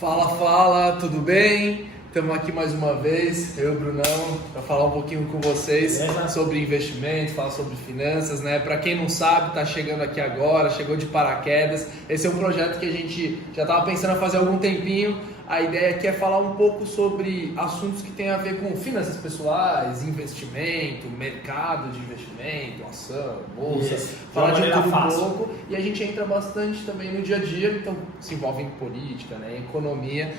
Fala, fala, tudo bem? Estamos aqui mais uma vez, eu e o Brunão, para falar um pouquinho com vocês sobre investimento, falar sobre finanças, né? Para quem não sabe, está chegando aqui agora, chegou de paraquedas. Esse é um projeto que a gente já estava pensando em fazer há algum tempinho. A ideia aqui é falar um pouco sobre assuntos que têm a ver com finanças pessoais, investimento, mercado de investimento, ação, bolsa, falar de tudo um pouco. E a gente entra bastante também no dia a dia, então se envolve em política, né, em economia,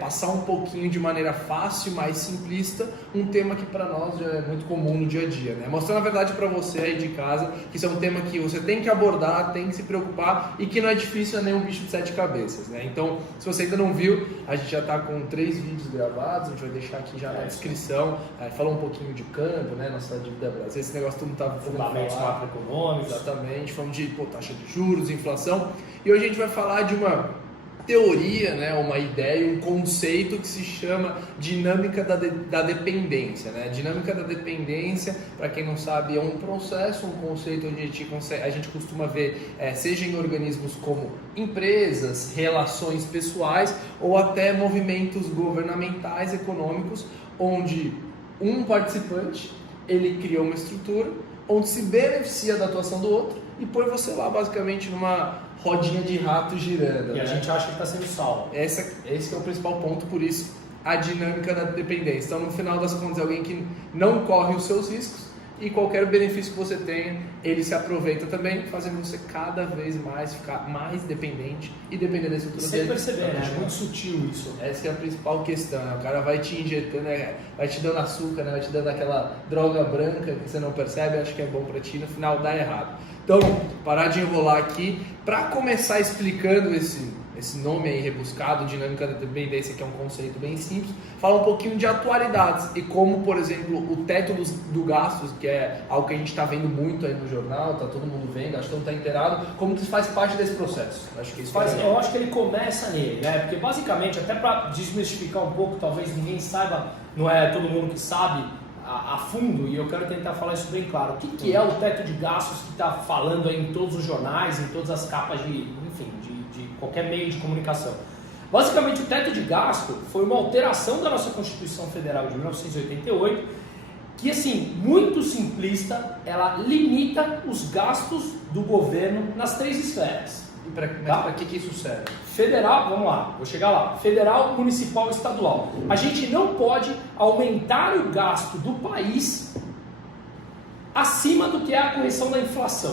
passar um pouquinho de maneira fácil, mais simplista, um tema que para nós já é muito comum no dia a dia, né? Mostrando a verdade para você aí de casa, que isso é um tema que você tem que abordar, tem que se preocupar e que não é difícil, é nem um bicho de 7 cabeças, né? Então, se você ainda não viu, a gente já está com 3 vídeos gravados, a gente vai deixar aqui já na descrição, falar um pouquinho de câmbio, né, nossa dívida brasileira, esse negócio todo mundo está fundamentos macroeconômicos. Exatamente, falando de taxa de juros, inflação, e hoje a gente vai falar de uma teoria, né, uma ideia, um conceito que se chama dinâmica da dependência, né? Dinâmica da dependência, para quem não sabe, é um processo, um conceito onde a gente costuma ver, seja em organismos como empresas, relações pessoais ou até movimentos governamentais, econômicos, onde um participante ele cria uma estrutura onde se beneficia da atuação do outro e põe você lá basicamente numa rodinha de rato girando. E a gente acha que está sendo salvo. Esse é o principal ponto, por isso a dinâmica da dependência. Então, no final das contas, é alguém que não corre os seus riscos e qualquer benefício que você tenha, ele se aproveita também, fazendo você cada vez mais ficar mais dependente e depender da estrutura dele. Sem perceber, né? É muito sutil isso. Essa é a principal questão, né? O cara vai te injetando, vai te dando açúcar, né? Vai te dando aquela droga branca que você não percebe, acho que é bom pra ti, no final dá errado. Então, parar de enrolar aqui, para começar explicando esse nome aí rebuscado, dinâmica da dependência, que é um conceito bem simples, falar um pouquinho de atualidades e como, por exemplo, o teto do gastos, que é algo que a gente está vendo muito aí no jornal, tá todo mundo vendo, acho que não está inteirado, como que faz parte desse processo? Acho que isso eu acho que ele começa nele, né? Porque basicamente, até para desmistificar um pouco, talvez ninguém saiba, não é todo mundo que sabe a fundo, e eu quero tentar falar isso bem claro. O que é o teto de gastos que está falando aí em todos os jornais, em todas as capas de qualquer meio de comunicação? Basicamente, o teto de gasto foi uma alteração da nossa Constituição Federal de 1988, que, assim, muito simplista, ela limita os gastos do governo nas 3 esferas. Para que isso serve? Federal, vamos lá, vou chegar lá. Federal, municipal e estadual. A gente não pode aumentar o gasto do país acima do que é a correção da inflação.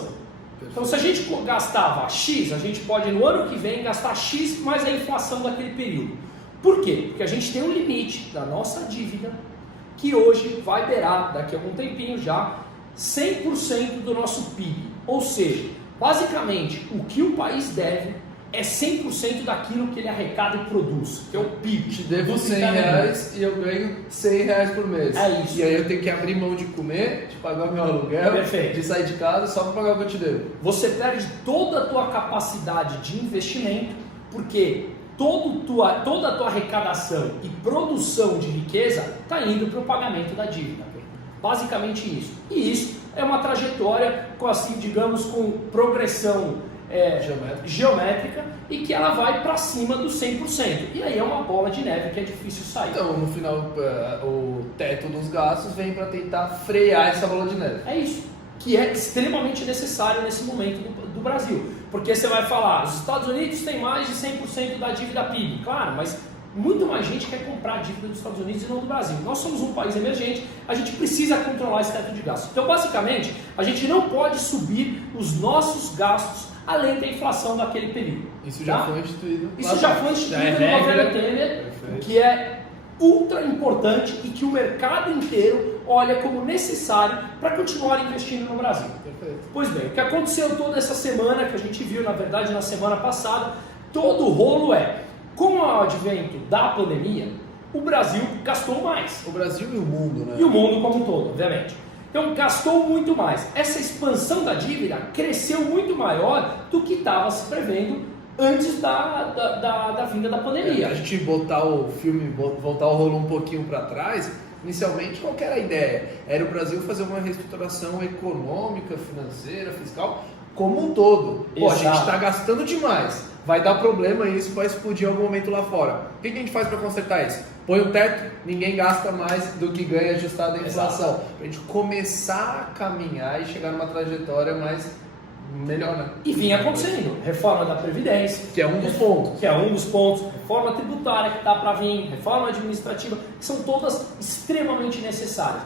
Perfeito. Então, se a gente gastava X, a gente pode no ano que vem gastar X mais a inflação daquele período. Por quê? Porque a gente tem um limite da nossa dívida que hoje vai beirar, daqui a algum tempinho já, 100% do nosso PIB. Ou seja, basicamente, o que o país deve é 100% daquilo que ele arrecada e produz, que é o PIB. Te devo R$100 e eu ganho R$100 por mês. É isso. E aí eu tenho que abrir mão de comer, de pagar meu aluguel, perfeito, de sair de casa só para pagar o que eu te devo. Você perde toda a tua capacidade de investimento, porque toda a tua arrecadação e produção de riqueza está indo para o pagamento da dívida. Basicamente isso. E isso é uma trajetória com, assim, digamos, com progressão geométrica e que ela vai para cima do 100%. E aí é uma bola de neve que é difícil sair. Então, no final, o teto dos gastos vem para tentar frear essa bola de neve. É isso, que é extremamente necessário nesse momento do Brasil. Porque você vai falar, os Estados Unidos têm mais de 100% da dívida PIB. Claro, mas muito mais gente quer comprar a dívida dos Estados Unidos e não do Brasil. Nós somos um país emergente, a gente precisa controlar esse teto de gastos. Então, basicamente, a gente não pode subir os nossos gastos além da inflação daquele período. Isso já foi instituído. Isso já foi instituído no governo Temer, o que é ultra importante e que o mercado inteiro olha como necessário para continuar investindo no Brasil. Perfeito. Pois bem, o que aconteceu toda essa semana, que a gente viu, na verdade, na semana passada, todo o rolo com o advento da pandemia, o Brasil gastou mais. O Brasil e o mundo, né? E o mundo como um todo, obviamente. Então, gastou muito mais. Essa expansão da dívida cresceu muito maior do que estava se prevendo antes da vinda da pandemia. A gente voltar o rolo um pouquinho para trás, inicialmente qual que era a ideia? Era o Brasil fazer uma reestruturação econômica, financeira, fiscal, como um todo. Pô, a gente está gastando demais. vai dar problema e isso vai explodir em algum momento lá fora. O que a gente faz para consertar isso? Põe um teto, ninguém gasta mais do que ganha ajustado à inflação. Para a gente começar a caminhar e chegar numa trajetória mais melhor, né? E vinha acontecendo. Reforma da Previdência. Que é um dos pontos. Reforma tributária que está para vir. Reforma administrativa. Que são todas extremamente necessárias.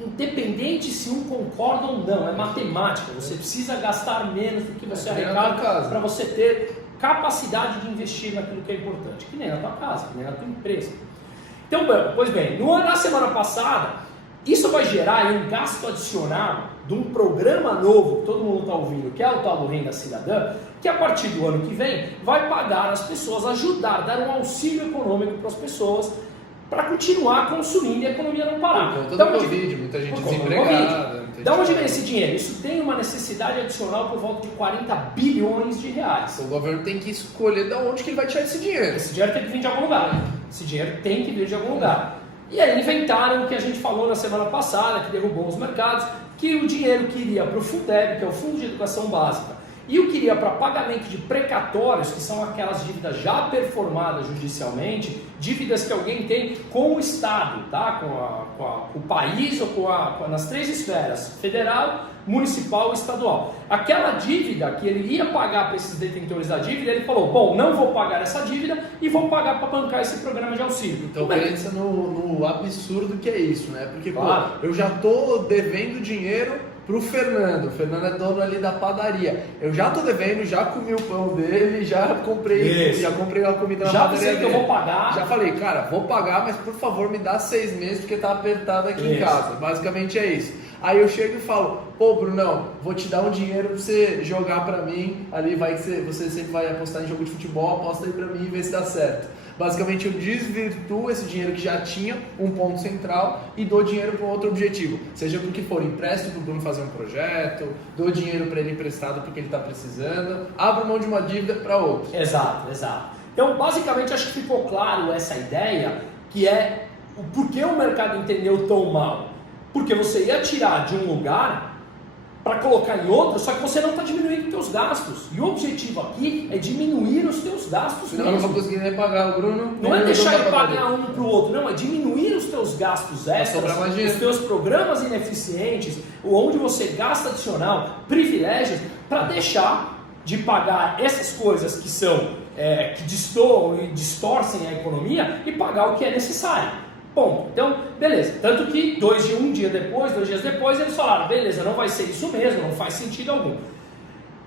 Independente se um concorda ou não. É matemática. Você precisa gastar menos do que você arrecada para você ter capacidade de investir naquilo que é importante. Que nem na tua casa, que nem na tua empresa. Então, pois bem, na semana passada, isso vai gerar um gasto adicional de um programa novo que todo mundo está ouvindo, que é o tal do Renda Cidadã, que a partir do ano que vem vai pagar as pessoas, ajudar, dar um auxílio econômico para as pessoas para continuar consumindo e a economia não parar. Por conta do Covid, muita gente desempregada. Da onde vem esse dinheiro? Isso tem uma necessidade adicional por volta de 40 bilhões de reais. O governo tem que escolher de onde que ele vai tirar esse dinheiro. Esse dinheiro tem que vir de algum lugar. Esse dinheiro tem que vir de algum lugar. E aí inventaram o que a gente falou na semana passada, que derrubou os mercados, que o dinheiro que iria para o Fundeb, que é o Fundo de Educação Básica, e o que iria para pagamento de precatórios, que são aquelas dívidas já performadas judicialmente, dívidas que alguém tem com o Estado, tá? com o país ou nas três esferas, federal, municipal e estadual. Aquela dívida que ele ia pagar para esses detentores da dívida, ele falou, bom, não vou pagar essa dívida e vou pagar para bancar esse programa de auxílio. Então pensa no absurdo que é isso, né? Porque eu já estou devendo dinheiro pro Fernando. O Fernando é dono ali da padaria. Eu já tô devendo, já comi o pão dele, já comprei a comida na padaria dele. Já que eu vou pagar. Já falei, cara, vou pagar, mas por favor me dá 6 meses porque tá apertado aqui em casa. Basicamente é isso. Aí eu chego e falo, pô, Brunão, vou te dar um dinheiro pra você jogar pra mim. Ali vai que você sempre vai apostar em jogo de futebol, aposta aí pra mim e vê se dá certo. Basicamente eu desvirtuo esse dinheiro que já tinha um ponto central e dou dinheiro para outro objetivo. Seja pro que for, empresto para o Bruno fazer um projeto, dou dinheiro para ele emprestado porque ele está precisando, abro mão de uma dívida para outra. Exato. Então basicamente acho que ficou claro essa ideia, que é o porquê o mercado entendeu tão mal. Porque você ia tirar de um lugar para colocar em outro, só que você não está diminuindo os teus gastos. E o objetivo aqui é diminuir os teus gastos. Senão eu não vou conseguir nem pagar o Bruno. Não é deixar ele pagar um para o outro, não, é diminuir os teus gastos extras, os teus programas ineficientes, onde você gasta adicional, privilégios, para deixar de pagar essas coisas que são, que destoam e distorcem a economia e pagar o que é necessário. Bom, então, beleza. Tanto que 2 dias depois, eles falaram, beleza, não vai ser isso mesmo, não faz sentido algum.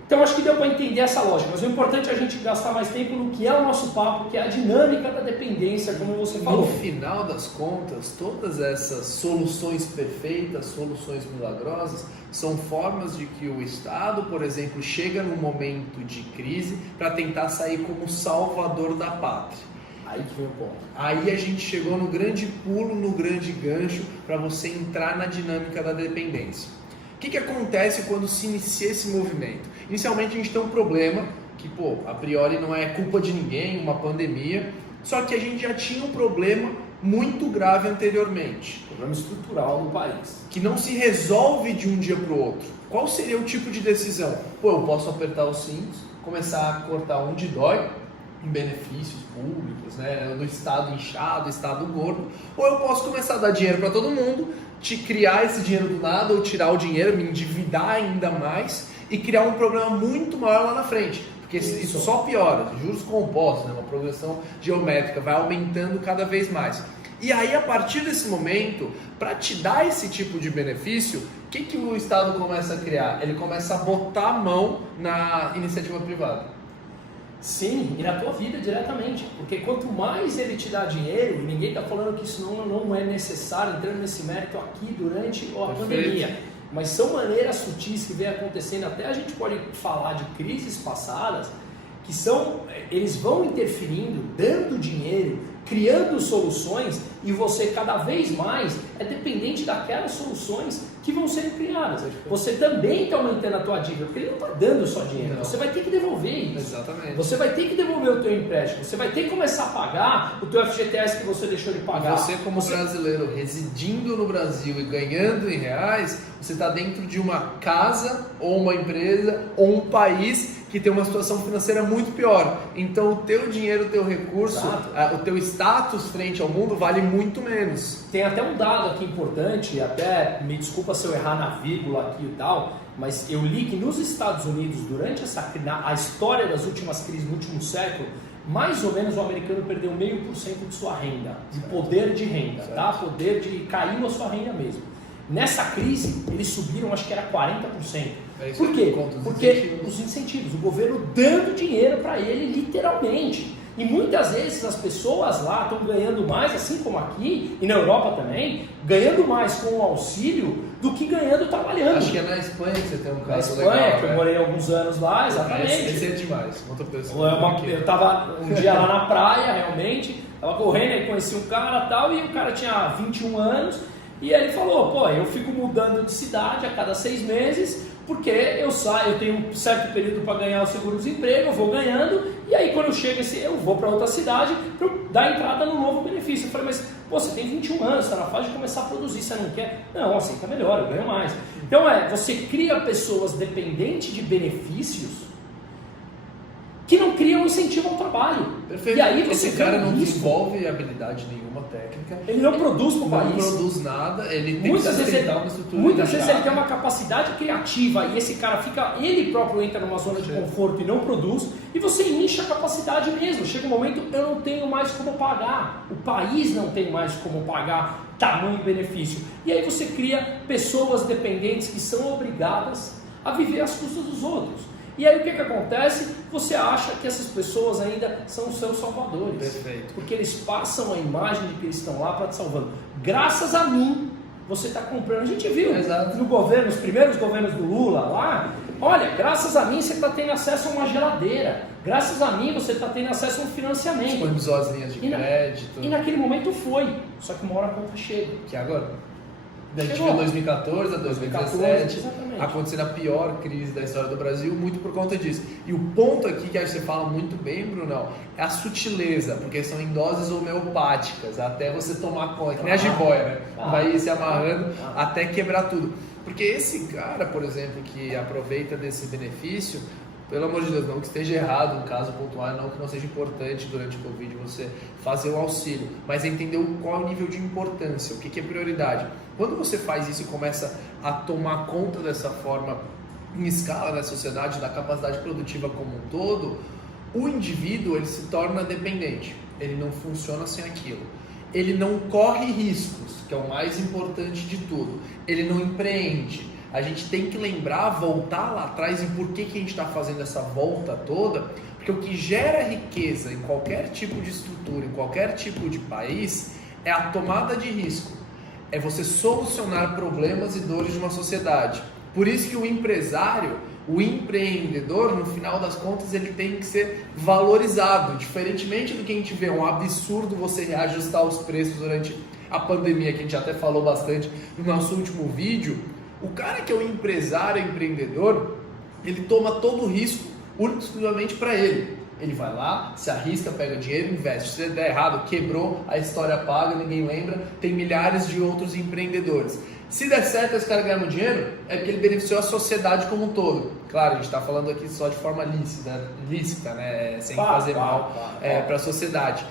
Então, acho que deu para entender essa lógica, mas o importante é a gente gastar mais tempo no que é o nosso papo, que é a dinâmica da dependência, como você falou. No final das contas, todas essas soluções perfeitas, soluções milagrosas, são formas de que o Estado, por exemplo, chega num momento de crise para tentar sair como salvador da pátria. Aí que vem o ponto. Aí a gente chegou no grande pulo, no grande gancho para você entrar na dinâmica da dependência. O que acontece quando se inicia esse movimento? Inicialmente a gente tem um problema que, a priori não é culpa de ninguém, uma pandemia, só que a gente já tinha um problema muito grave anteriormente. Problema estrutural no país. Que não se resolve de um dia para o outro. Qual seria o tipo de decisão? Eu posso apertar os cintos, começar a cortar onde dói, em benefícios públicos, né, do Estado inchado, Estado gordo, ou eu posso começar a dar dinheiro para todo mundo, te criar esse dinheiro do nada, ou tirar o dinheiro, me endividar ainda mais e criar um problema muito maior lá na frente, porque isso só piora, juros compostos, né, uma progressão geométrica, vai aumentando cada vez mais. E aí, a partir desse momento, para te dar esse tipo de benefício, o que o Estado começa a criar? Ele começa a botar a mão na iniciativa privada. Sim, e na tua vida diretamente, porque quanto mais ele te dá dinheiro, e ninguém está falando que isso não é necessário, entrando nesse mérito aqui durante a pandemia, mas são maneiras sutis que vem acontecendo, até a gente pode falar de crises passadas, que eles vão interferindo, dando dinheiro, criando soluções, e você cada vez mais é dependente daquelas soluções que vão sendo criadas. Você também está aumentando a tua dívida, porque ele não está dando só dinheiro, você vai ter que devolver isso. Exatamente. Você vai ter que devolver o teu empréstimo, você vai ter que começar a pagar o teu FGTS que você deixou de pagar. Você como brasileiro residindo no Brasil e ganhando em reais, você está dentro de uma casa, ou uma empresa, ou um país que tem uma situação financeira muito pior. Então o teu dinheiro, o teu recurso, o teu status frente ao mundo vale muito menos. Tem até um dado aqui importante, até me desculpa se eu errar na vírgula aqui e tal, mas eu li que nos Estados Unidos, durante a história das últimas crises no último século, mais ou menos o americano perdeu 0,5% de sua renda, de poder de renda, tá? Poder de... caiu a sua renda mesmo. Nessa crise, eles subiram, acho que era 40%. Por quê? Porque os incentivos, o governo dando dinheiro para ele, literalmente. E muitas vezes as pessoas lá estão ganhando mais, assim como aqui, e na Europa também, ganhando mais com o auxílio do que ganhando trabalhando. Acho que é na Espanha que você tem um caso legal. Na Espanha, legal, que eu morei alguns anos lá, exatamente. Esse é demais. Eu estava um dia lá na praia, realmente, estava correndo e conheci um cara e tal, e o cara tinha 21 anos, e ele falou, pô, eu fico mudando de cidade a cada 6 meses, porque eu tenho um certo período para ganhar o seguro-desemprego, eu vou ganhando, e aí quando eu chego, eu vou para outra cidade para dar entrada no novo benefício. Eu falei, mas pô, você tem 21 anos, está na fase de começar a produzir, você não quer? Não, assim tá melhor, eu ganho mais. Então você cria pessoas dependentes de benefícios que não criam incentivo ao trabalho. Perfeito. E aí você esse cara não desenvolve habilidade nenhuma técnica. Ele não produz para o país. Não produz nada, ele tem muitas que vezes uma estrutura. Muitas vezes ele tem uma capacidade criativa e esse cara ele próprio entra numa zona de conforto e não produz, e você incha a capacidade mesmo. Chega um momento, eu não tenho mais como pagar. O país não tem mais como pagar tamanho benefício. E aí você cria pessoas dependentes que são obrigadas a viver às custas dos outros. E aí o que acontece? Você acha que essas pessoas ainda são os seus salvadores. Perfeito. Porque eles passam a imagem de que eles estão lá para te salvando. Graças a mim, você está comprando. A gente viu no governo, nos primeiros governos do Lula lá, olha, graças a mim você está tendo acesso a uma geladeira. Graças a mim você está tendo acesso a um financiamento. Disponibilizou as linhas de crédito. E naquele momento foi. Só que uma hora a conta chega. Que agora? A gente viu 2014 a 2017, acontecendo a pior crise da história do Brasil, muito por conta disso. E o ponto aqui que você fala muito bem, Brunão, é a sutileza, porque são em doses homeopáticas, até você tomar conta, que nem a jiboia, né? Vai se amarrando até quebrar tudo. Porque esse cara, por exemplo, que aproveita desse benefício, pelo amor de Deus, não que esteja errado um caso pontual, não que não seja importante durante o Covid você fazer o auxílio, mas entender qual é o nível de importância, o que é prioridade. Quando você faz isso e começa a tomar conta dessa forma em escala na sociedade, da capacidade produtiva como um todo, o indivíduo ele se torna dependente, ele não funciona sem aquilo. Ele não corre riscos, que é o mais importante de tudo, ele não empreende. A gente tem que lembrar, voltar lá atrás e por que a gente está fazendo essa volta toda, porque o que gera riqueza em qualquer tipo de estrutura, em qualquer tipo de país, é a tomada de risco, é você solucionar problemas e dores de uma sociedade. Por isso que o empresário, o empreendedor, no final das contas, ele tem que ser valorizado, diferentemente do que a gente vê, um absurdo você reajustar os preços durante a pandemia, que a gente até falou bastante no nosso último vídeo. O cara que é o empresário, empreendedor, ele toma todo o risco exclusivamente para ele. Ele vai lá, se arrisca, pega dinheiro, investe. Se der errado, quebrou, a história apaga, ninguém lembra. Tem milhares de outros empreendedores. Se der certo, esse cara ganhar muito dinheiro, é porque ele beneficiou a sociedade como um todo. Claro, a gente está falando aqui só de forma lícita, né? Sem fazer mal para a sociedade.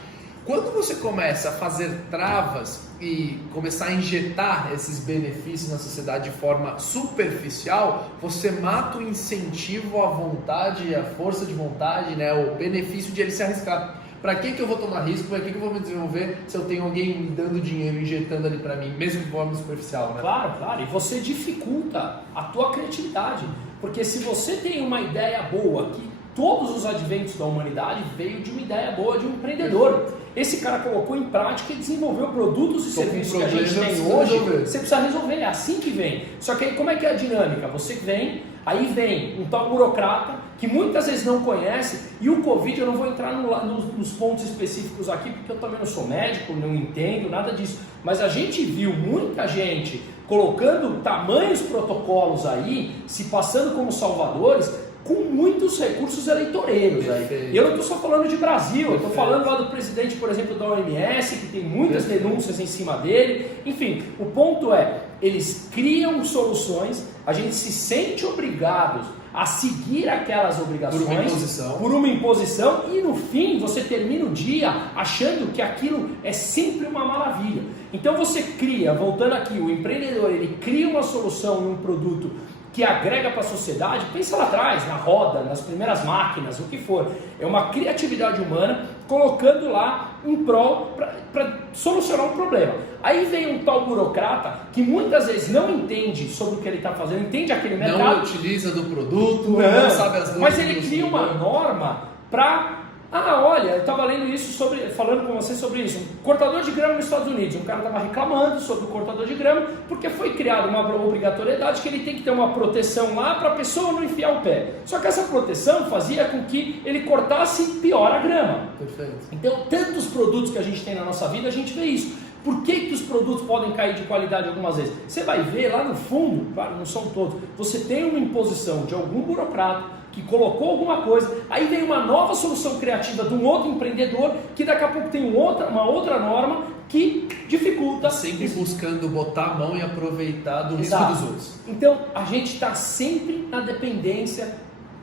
Quando você começa a fazer travas e começar a injetar esses benefícios na sociedade de forma superficial, você mata o incentivo, a vontade, a força de vontade, né, o benefício de ele se arriscar. Para que eu vou tomar risco? Para que eu vou me desenvolver se eu tenho alguém me dando dinheiro, injetando ali para mim, mesmo de forma superficial, né? Claro. E você dificulta a tua criatividade. Porque se você tem uma ideia boa, que todos os adventos da humanidade veio de uma ideia boa de um empreendedor. Esse cara colocou em prática e desenvolveu produtos e serviços que a gente tem hoje. Você precisa resolver, é assim que vem. Só que aí como é que é a dinâmica? Você vem, aí vem um tal burocrata que muitas vezes não conhece, e o Covid, eu não vou entrar nos pontos específicos aqui, porque eu também não sou médico, não entendo nada disso, mas a gente viu muita gente colocando tamanhos protocolos aí, se passando como salvadores, com muitos recursos eleitoreiros aí. E eu não estou só falando de Brasil, eu estou falando lá do presidente, por exemplo, da OMS, que tem muitas denúncias em cima dele. Enfim, o ponto é, eles criam soluções, a gente se sente obrigados a seguir aquelas obrigações por uma imposição e no fim você termina o dia achando que aquilo é sempre uma maravilha. Então você cria, voltando aqui, o empreendedor ele cria uma solução em um produto que agrega para a sociedade, pensa lá atrás, na roda, nas primeiras máquinas, o que for. É uma criatividade humana colocando lá em prol para solucionar um problema. Aí vem um tal burocrata que muitas vezes não entende sobre o que ele está fazendo, entende aquele mercado. Não utiliza do produto, não sabe as normas. Mas ele cria uma norma para... Ah, olha, eu estava lendo isso falando com você sobre isso. Um cortador de grama nos Estados Unidos. Um cara estava reclamando sobre o cortador de grama porque foi criada uma obrigatoriedade que ele tem que ter uma proteção lá para a pessoa não enfiar o pé. Só que essa proteção fazia com que ele cortasse pior a grama. Perfeito. Então, tantos produtos que a gente tem na nossa vida, a gente vê isso. Por que os produtos podem cair de qualidade algumas vezes? Você vai ver lá no fundo, claro, não são todos, você tem uma imposição de algum burocrata que colocou alguma coisa, aí vem uma nova solução criativa de um outro empreendedor que daqui a pouco tem uma outra norma que dificulta. Sempre buscando botar a mão e aproveitar do risco dos outros. Então a gente está sempre na dependência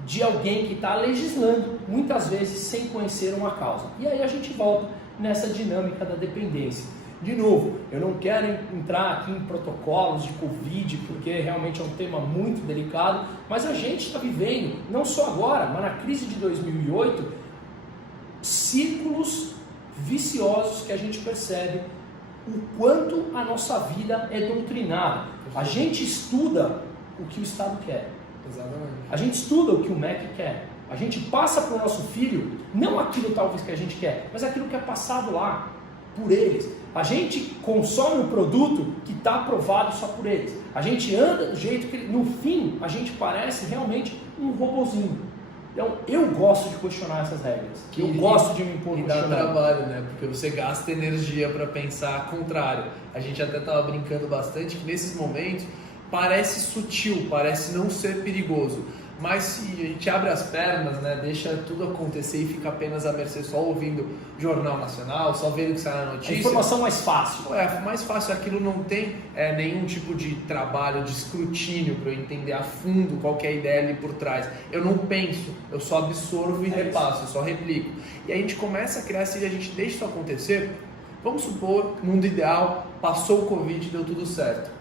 de alguém que está legislando, muitas vezes sem conhecer uma causa. E aí a gente volta nessa dinâmica da dependência. De novo, eu não quero entrar aqui em protocolos de Covid, porque realmente é um tema muito delicado, mas a gente está vivendo, não só agora, mas na crise de 2008, círculos viciosos que a gente percebe o quanto a nossa vida é doutrinada. A gente estuda o que o Estado quer. Exatamente. A gente estuda o que o MEC quer. A gente passa para o nosso filho, não aquilo talvez que a gente quer, mas aquilo que é passado lá por eles. A gente consome um produto que está aprovado só por eles. A gente anda do jeito que, no fim, a gente parece realmente um robozinho. Então, eu gosto de questionar essas regras. Eu gosto de me impor. E dá trabalho, né? Porque você gasta energia para pensar contrário. A gente até estava brincando bastante que nesses momentos parece sutil, parece não ser perigoso. Mas se a gente abre as pernas, né, deixa tudo acontecer e fica apenas à mercê só ouvindo o Jornal Nacional, só vendo o que sai na notícia. A informação mais fácil. Mais fácil, aquilo não tem nenhum tipo de trabalho, de escrutínio para eu entender a fundo qual que é a ideia ali por trás. Eu não penso, eu só absorvo e repasso, eu só replico. E a gente começa a criar, se a gente deixa isso acontecer, vamos supor, mundo ideal, passou o Covid e deu tudo certo.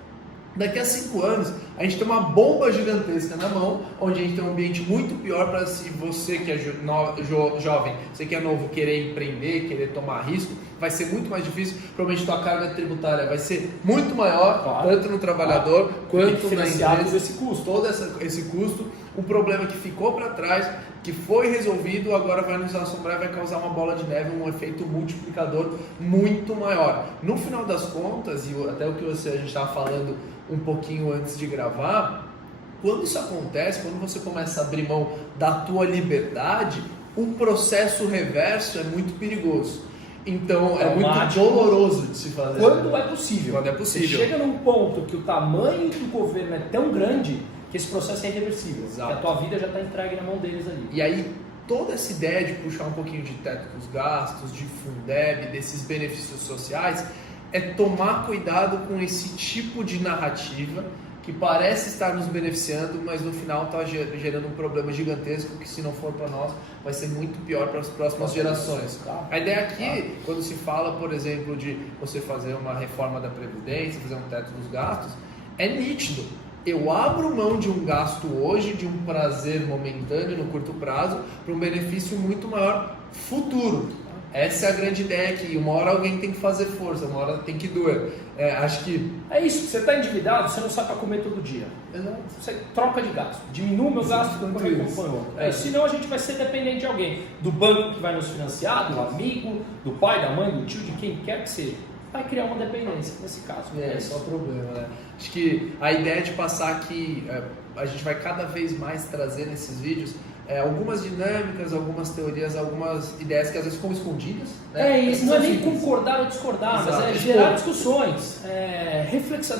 Daqui a 5 anos, a gente tem uma bomba gigantesca na mão, onde a gente tem um ambiente muito pior para se você que é jovem, você que é novo, querer empreender, querer tomar risco, vai ser muito mais difícil, provavelmente tua carga tributária vai ser muito maior, claro, tanto no trabalhador quanto na empresa, esse custo. Todo esse custo, um problema que ficou para trás, que foi resolvido, agora vai nos assombrar, vai causar uma bola de neve, um efeito multiplicador muito maior. No final das contas, e até o que a gente estava falando um pouquinho antes de gravar, quando isso acontece, quando você começa a abrir mão da tua liberdade, o processo reverso é muito perigoso. Então é muito doloroso de se fazer. Quando é possível. Quando é possível. Você chega num ponto que o tamanho do governo é tão grande que esse processo é irreversível. Exato. Que a tua vida já está entregue na mão deles ali. E aí toda essa ideia de puxar um pouquinho de teto dos gastos, de Fundeb, desses benefícios sociais, é tomar cuidado com esse tipo de narrativa que parece estar nos beneficiando, mas no final está gerando um problema gigantesco que, se não for para nós, vai ser muito pior para as próximas gerações. A ideia aqui, quando se fala, por exemplo, de você fazer uma reforma da Previdência, fazer um teto dos gastos, é nítido. Eu abro mão de um gasto hoje, de um prazer momentâneo no curto prazo, para um benefício muito maior futuro. Essa é a grande ideia aqui. Uma hora alguém tem que fazer força, uma hora tem que doer. Acho que... É isso, você está endividado, você não sai para comer todo dia. Exato. Você troca de gasto. Diminui o meu gasto quando eu compõe outro. Senão a gente vai ser dependente de alguém. Do banco que vai nos financiar, do amigo, do pai, da mãe, do tio, de quem quer que seja. Vai criar uma dependência nesse caso. É só o problema, né? Acho que a ideia de passar aqui, a gente vai cada vez mais trazer nesses vídeos algumas dinâmicas, algumas teorias, algumas ideias que às vezes ficam escondidas. Né? Isso, não é nem concordar ou discordar, exato, mas gerar discussões,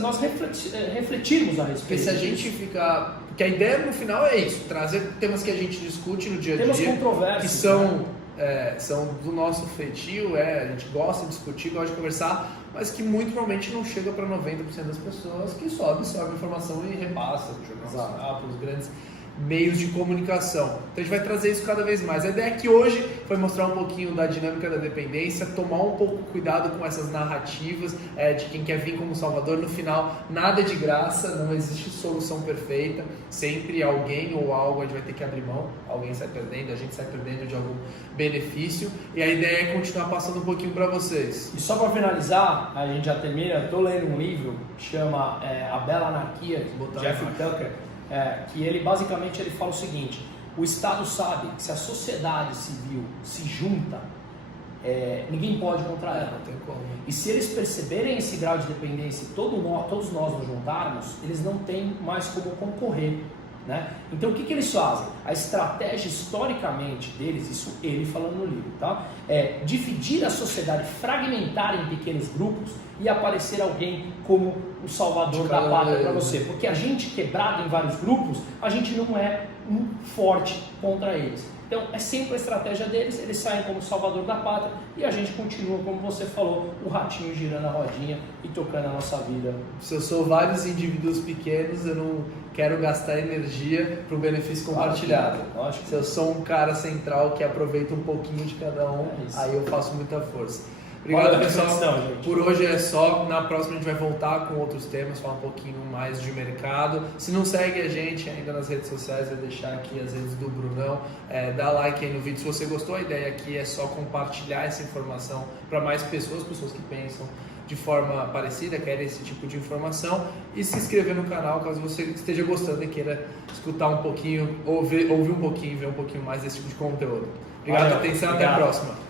nós refletirmos a respeito. Porque se a gente ficar... Porque a ideia no final é isso, trazer temas que a gente discute no dia a dia, temas controversos, que são são do nosso feitio, a gente gosta de discutir, gosta de conversar, mas que muito provavelmente não chega para 90% das pessoas, que só absorvem informação e repassa para os grandes meios de comunicação. Então a gente vai trazer isso cada vez mais. A ideia aqui hoje foi mostrar um pouquinho da dinâmica da dependência, tomar um pouco cuidado com essas narrativas de quem quer vir como salvador. No final, nada é de graça, não existe solução perfeita, sempre alguém ou algo a gente vai ter que abrir mão, alguém sai perdendo, a gente sai perdendo de algum benefício, e a ideia é continuar passando um pouquinho para vocês. E só para finalizar, a gente já termina, estou lendo um livro que chama A Bela Anarquia, de Jeff Tucker, que ele basicamente fala o seguinte: o Estado sabe que se a sociedade civil se junta, ninguém pode contra ela. Não tem como. E se eles perceberem esse grau de dependência e todos nós nos juntarmos, eles não têm mais como concorrer, né? Então o que eles fazem? A estratégia historicamente deles, isso ele falando no livro, tá? É dividir a sociedade, fragmentar em pequenos grupos e aparecer alguém como o salvador da pátria para você. Porque a gente quebrado em vários grupos, a gente não é forte contra eles. Então é sempre a estratégia deles, eles saem como salvador da pátria e a gente continua, como você falou, o ratinho girando a rodinha e tocando a nossa vida. Se eu sou vários indivíduos pequenos, eu não quero gastar energia para o benefício compartilhado. Se eu sou um cara central que aproveita um pouquinho de cada um, aí eu faço muita força. Obrigado, pessoal. Por hoje é só. Na próxima a gente vai voltar com outros temas, falar um pouquinho mais de mercado. Se não segue a gente ainda nas redes sociais, vai deixar aqui as redes do Brunão. Dá like aí no vídeo. Se você gostou, a ideia aqui é só compartilhar essa informação para mais pessoas que pensam de forma parecida, querem esse tipo de informação, e se inscrever no canal caso você esteja gostando e queira escutar um pouquinho, ouvir um pouquinho, ver um pouquinho mais desse tipo de conteúdo. Obrigado pela atenção, até a próxima.